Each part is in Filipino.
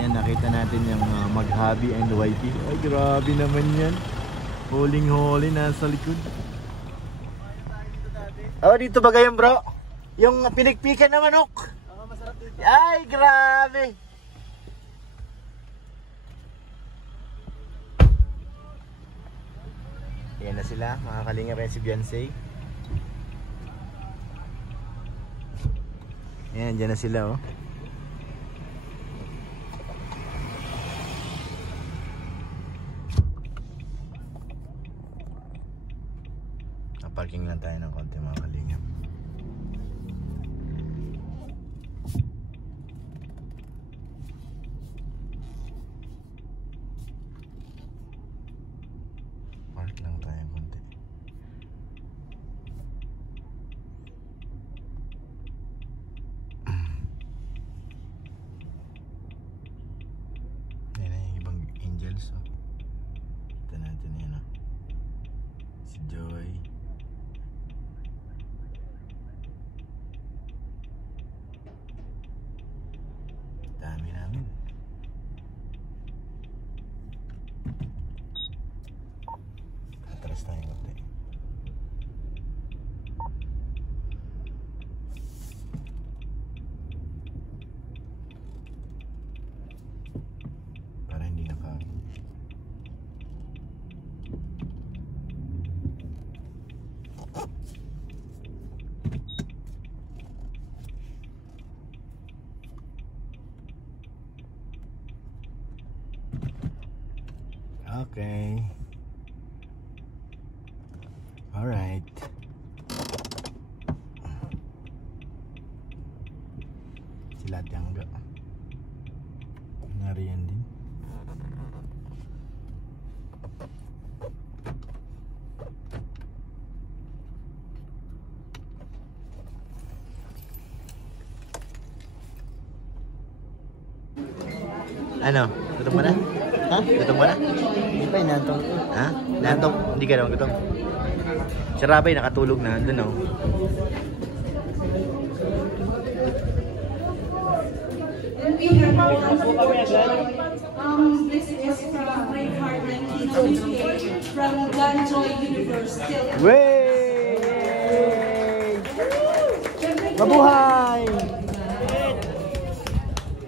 Yan, nakita natin yung Maghabi and YP. Ay, grabe naman yan. Huling-huli nasa likod. Oh, dito ba ganyan, bro? Yung pinikpikan ng manok. Oo, masarap dito. Ay, grabe. Yan na sila, mga kalingap yan si Beyonce. Yan, dyan na sila, oh. Parking lang tayo ng konti, mga kalingap. Park lang tayo ng konti. Yan na yung ibang angels, oh. Kita natin yan, oh. Si Joy. Dami namin. Atras tayo konti. Para hindi naka Okay. All right. Sila Tiangga. Nariyan din. Ano? Gutom mo na? Ha? Gutom mo na? Hindi pa, inantong ko. Ha? Nantok? Hindi ka naman gutom? Si Rabay nakatulog na. Doon, oh. And we have this is from Braveheart 1928 from Ganjoy University. Wey! Mabuhay!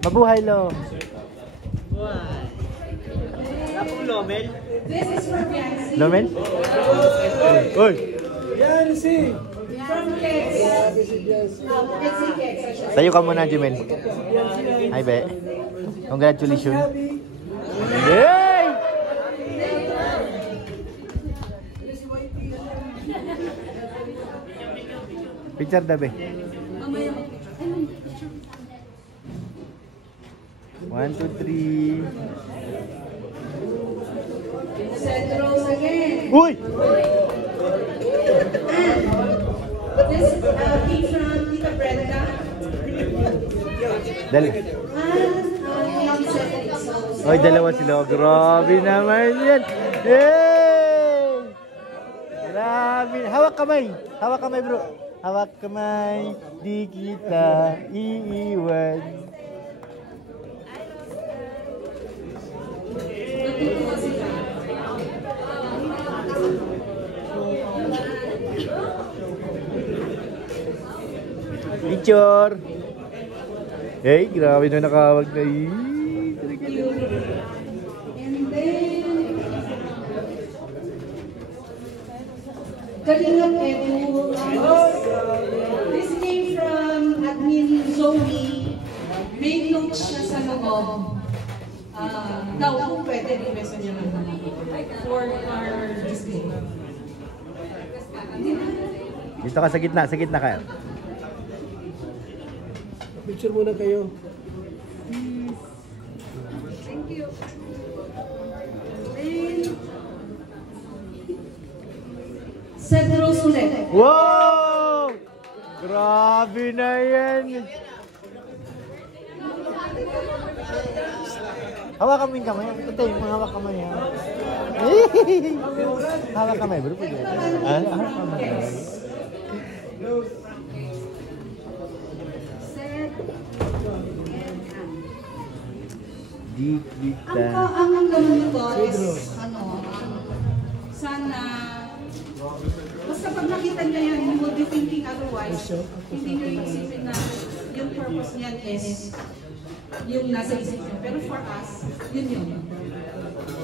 Mabuhay, Lo! Lomel? This is from Yancy. Lomel? Uy! Yan, si! From Kids. It's Kids. Tayo ka muna, Jimel. Hi, Be. Congratulations. Yay! Picture da, Be. 1, 2, 3. Send Rose again. Uy! This came from Tita Brenda. Dali. Oy, dalawa sila. Grabe naman yan. Yay! Grabe. Hawak kamay. Hawak kamay, bro. Hawak kamay. Di kita iiwan. Picture. Hey, grabe na nakawag na. And then Kalingap Edu. This came from admin Zoe. May notes siya sa loob. Daw kung pwede request niya ng for our display. Dito ka sa gitna kayo. Picture muna kayo. Thank you. Send Rose ulit. Wow! Grabe na yan. Hawak kami yung kamay. Ito yung hawak kamay. Hawak kamay, bro. Hawak kamay. Di Ang, kita. ang laman nito is, sana, basta pag nakita niya yan, you will be thinking otherwise. Hindi niyo isipin na yung purpose niyan is yung nasa isip niyo. Pero for us, yun yun.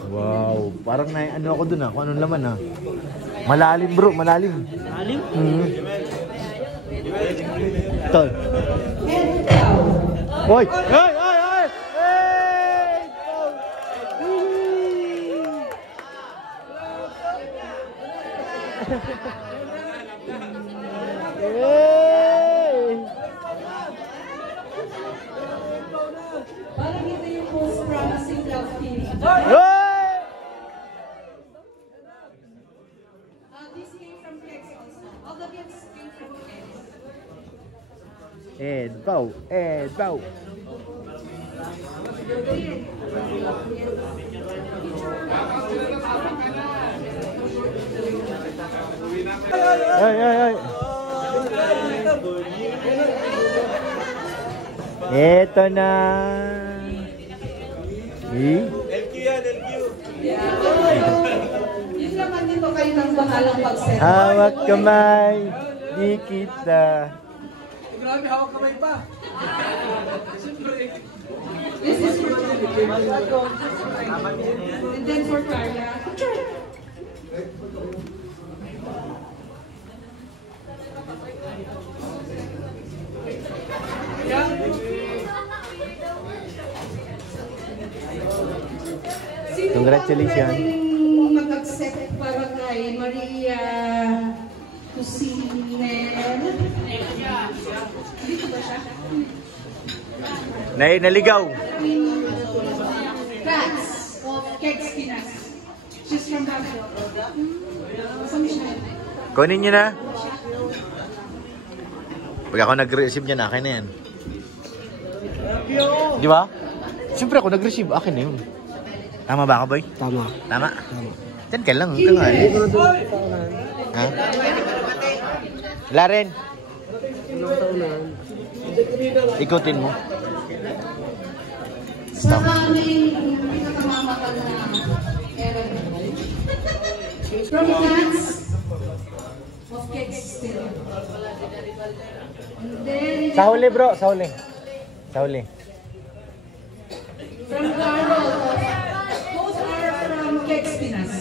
Wow, parang na ano ako dun kung anong laman Malalim bro, malalim. Alim? Ito. And ikaw, Hoy! Hey! Hey! Hey! Hey! Hey! parang ito yung most promising love team. Hey! This came from Kex also. All the gifts came from Kex. Ed Pau! Ed Pau! Ay, ay, ay! Eto na! LQ yan, LQ. Yun naman dito kayo nang bahalang pag-set. Hawak kamay, di kita. Grabe, hawak kamay pa. This is for and then for Carla. Sino Congratulations. ba ang mag-accept para kay Maria Cusinel? Dito ba siya? Naligaw. Rats of Kex Pinas. She's from Baguio. Saan siya? Kunin nyo na. Pag ako nag-receive niya, akin na yan. Di ba? Siyempre ako nag-receive, akin na yun. Tama ba ako, boy? Tama. Tama? Diyan ka lang, ito nga. Ha? Wala rin. Ikutin mo. Sa aming pinakamamakan na era. From Rats of Kex still. And then, Sa huli, bro. Sa huli. Sa huli. from Carol, both are from Kex Pinas.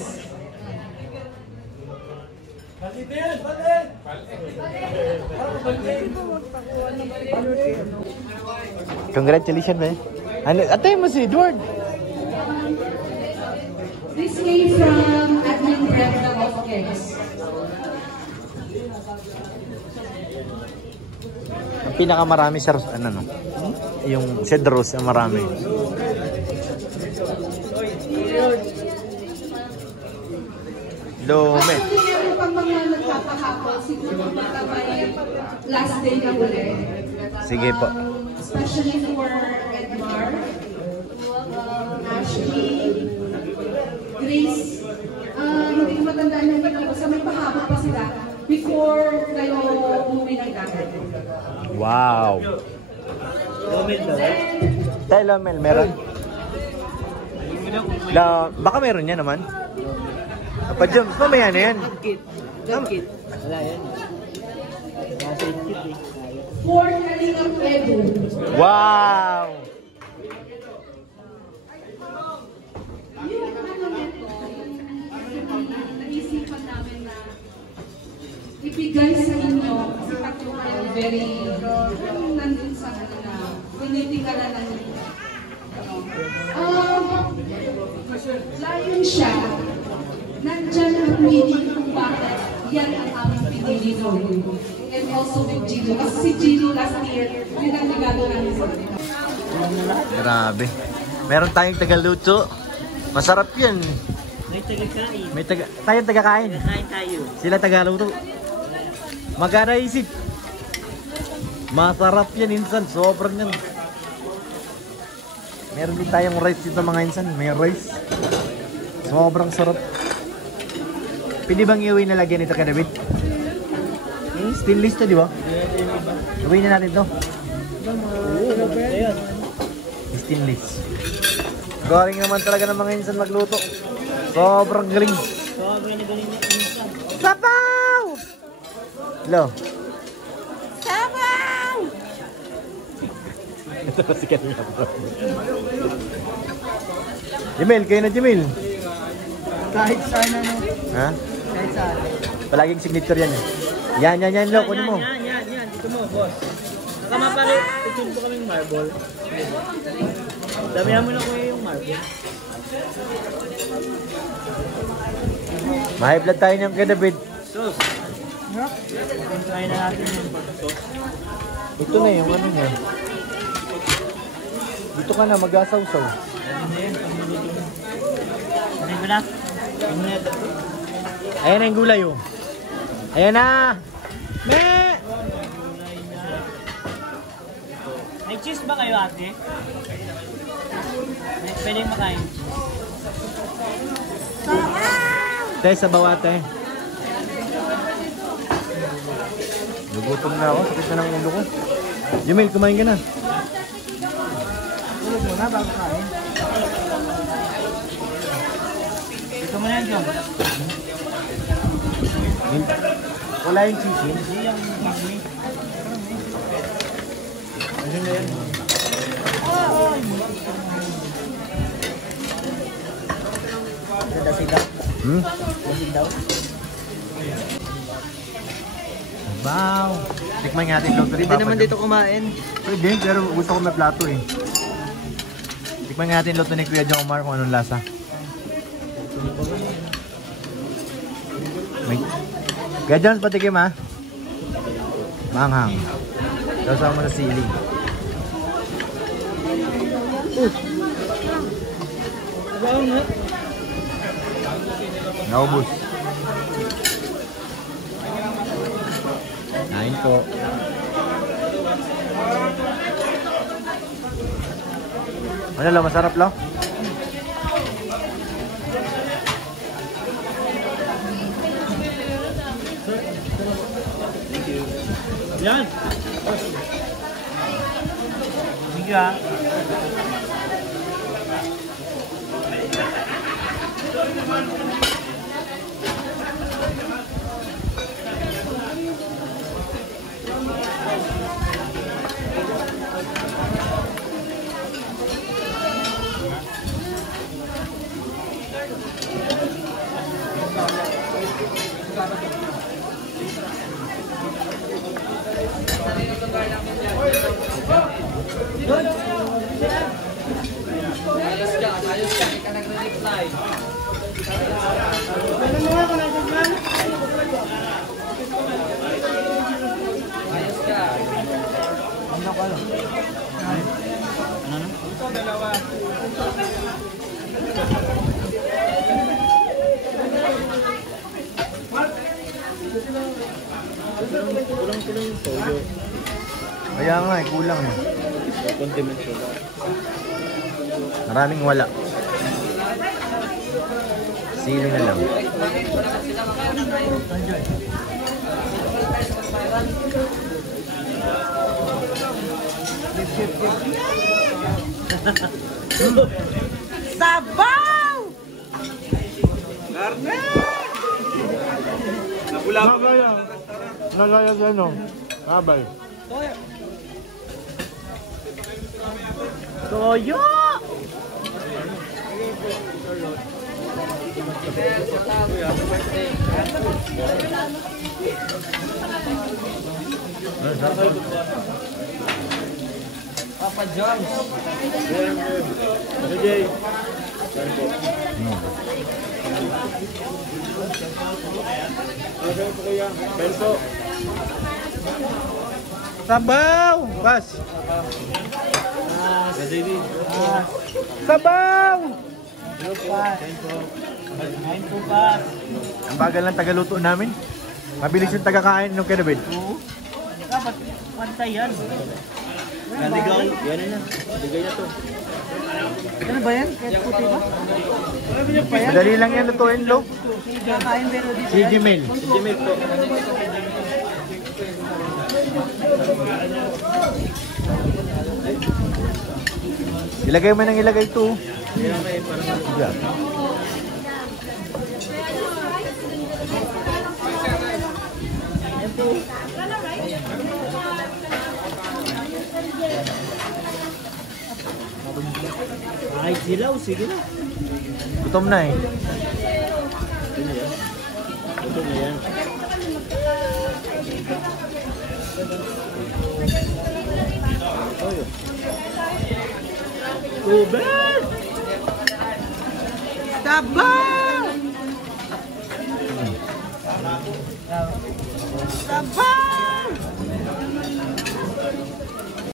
Congratulations, man. Ano, atay mo si Edward. This came from Admin Brenda of Kex. Ang pinakamarami sa rose, ano no? Yung shed rose ang marami. Dome. Actually, meron pang mga nagpapahapon, siguro baka may last day na uli. Sige po. Especially for Edmar, Ashley, Grace. Hindi ko matandaan yung dalawa. Sa may pahapon pa sila before kayo umuwi ng dagat. Wow. Tayo Lomel, meron? Baka meron yan naman. Apa Joms, mamaya na yan. Kit. Wala yan. Nasa kit eh. For Kalingap Edu. Wow! Yung ano nito, naisipan namin na ibigay sa inyo kasi tatlo kayo very nandun sa kanila. Tinitingala na nyo. Layon siya, nandyan ang meaning kung bakit yan ang aming pinili noon. And also with Gino. Kasi si Gino last year, yun ang regalo namin sa kanila. Grabe. Meron tayong tagaluto. Masarap yan. May tagakain. Tayong tagakain. Kain tayo. Sila tagaluto. Magkana isip. Masarap yan insan. Sobrang yan. Meron din tayong rice dito mga insan. May rice. Sobrang sarap. Pwede bang iuwi na lagyan ito ka David? Stainless to, di ba? Iuwi na natin to. Ayan. Stainless. Galing naman talaga ng mga insan magluto. Sobrang galing. Sobrang na galing niya insan. Sabaw! Hello. Sabaw! Ito ba si kanina bro? Jamil, kayo na Jamil. Kahit saan ano. Ha? Kahit saan. Palaging signature yan eh. Yan, lo, kunin mo. Yan. Dito mo, boss. Nakamapali, tutulog ko kaming marble. Damihan mo na kuya yung marble. Mahigh blood tayo niyang kay David. Sus. Try na natin yung sauce. Ito na yung ano niya. Dito ka na, mag-asaw-saw. Ano na yun? Ano ba na? Ano na ito? Ayan na yung gulay oh. Ayan na! Me! May cheese ba kayo ate? Pwede makain. Tayo sa bawate. Nagutom na ako. Sakit na ng ulo ko. Jamil, kumain ka na. Tulog mo na bago kain. Ito mo na yan, Jom. Wala yung chicken. Hindi yung Disney. Ayun na yan. Dasit daw. Hmm? Dasit daw. Wow! Tikman nga natin yung Pwede naman dito kumain. Pwede, pero gusto ko may plato eh. Tikman nga natin luto ni Kuya John Omar kung anong lasa. May... Kuya John, patikim ha? Manghang. Sausaw mo na sili. Wow nga. Naubos. Kain po. Ano lo, masarap lo? Yan. Sige ah. Kulang-kulang yung toyo. Kaya nga eh, kulang eh. Condiment siya. Maraming wala. Sili na lang. Sabaw! Nagaya sa ano? Kabay. Toyo! Papa John's. Jay. Benso. Sabaw! Pas! JD. Sabaw! Kain po pa. Ang bagal ng tagaluto namin. Mabilis yung tagakain nung kay David. Oo. Dapat pantay yan. Naligaw. Yan na. Ligay na to. Ano ba yan? Kahit puti ba? Madali lang yan lutuin, Lo. Kakain pero dito. Si Jimel. Jimmy to. Ilagay mo nang ilagay ito. Kaya kayo parang... Yeah. Kahit silaw, sige na. Gutom na eh. Ito na yan. Ito na yan. Tubig! Taba! Taba!